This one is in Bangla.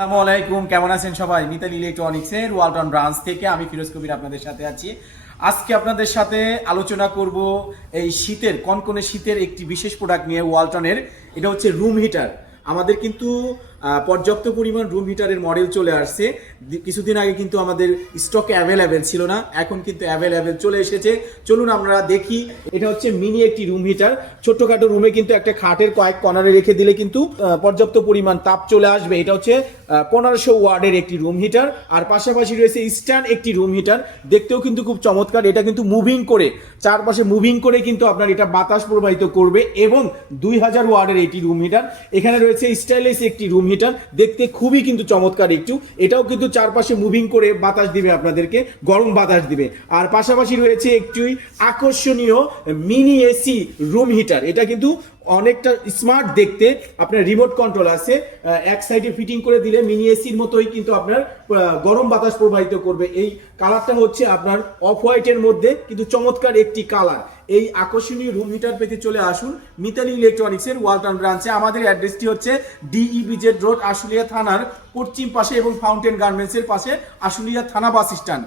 আসসালামু আলাইকুম, কেমন আছেন সবাই? মিতাল ইলেকট্রনিক্সের ওয়ালটন ব্রাঞ্চ থেকে আমি ফিরোজ কবির আপনাদের সাথে আছি। আজকে আপনাদের সাথে আলোচনা করব এই শীতের কনকনে শীতের একটি বিশেষ প্রোডাক্ট নিয়ে ওয়ালটনের। এটা হচ্ছে রুম হিটার। আমাদের কিন্তু পর্যাপ্ত পরিমাণ রুম হিটারের মডেল চলে আসছে। কিছুদিন আগে কিন্তু আমাদের স্টকে অ্যাভেলেবেল ছিল না, এখন কিন্তু অ্যাভেলেবেল চলে এসেছে। চলুন আমরা দেখি। এটা হচ্ছে মিনি একটি রুম হিটার। ছোট্টখাটো রুমে কিন্তু একটা খাটের কয়েক কর্নারে রেখে দিলে কিন্তু পর্যাপ্ত পরিমাণ তাপ চলে আসবে। এটা হচ্ছে 1500 ওয়ার্ডের একটি রুম হিটার। আর পাশাপাশি রয়েছে স্ট্যান্ড একটি রুম হিটার, দেখতেও কিন্তু খুব চমৎকার। এটা কিন্তু মুভিং করে, চারপাশে মুভিং করে কিন্তু আপনার এটা বাতাস প্রবাহিত করবে এবং 2000 ওয়ার্ডের এটি রুম হিটার। এখানে রয়েছে স্টাইলিশ একটি রুম হিটার, দেখতে খুবই কিন্তু চমৎকার একটু। এটাও কিন্তু চারপাশে মুভিং করে বাতাস দিবে, আপনাদেরকে গরম বাতাস দিবে। আর পাশাপাশি রয়েছে একটি আকর্ষণীয় মিনি এসি রুম হিটার। এটা কিন্তু অনেকটা স্মার্ট দেখতে, আপনার রিমোট কন্ট্রোল আছে, এক সাইডে ফিটিং করে দিলে মিনি এসির মতোই কিন্তু আপনার গরম বাতাস প্রবাহিত করবে। এই কালারটা হচ্ছে আপনার অফ হোয়াইটের মধ্যে, কিন্তু চমৎকার একটি কালার। এই আকর্ষণীয় রুম হিটার পেতে চলে আসুন মিতালি ইলেকট্রনিক্সের ওয়ালটন ব্রাঞ্চে। আমাদের অ্যাড্রেসটি হচ্ছে DEBZ রোড, আশুলিয়া থানার পশ্চিম পাশে এবং ফাউন্টেন গার্মেন্টসের পাশে, আশুলিয়া থানা বাস স্ট্যান্ড।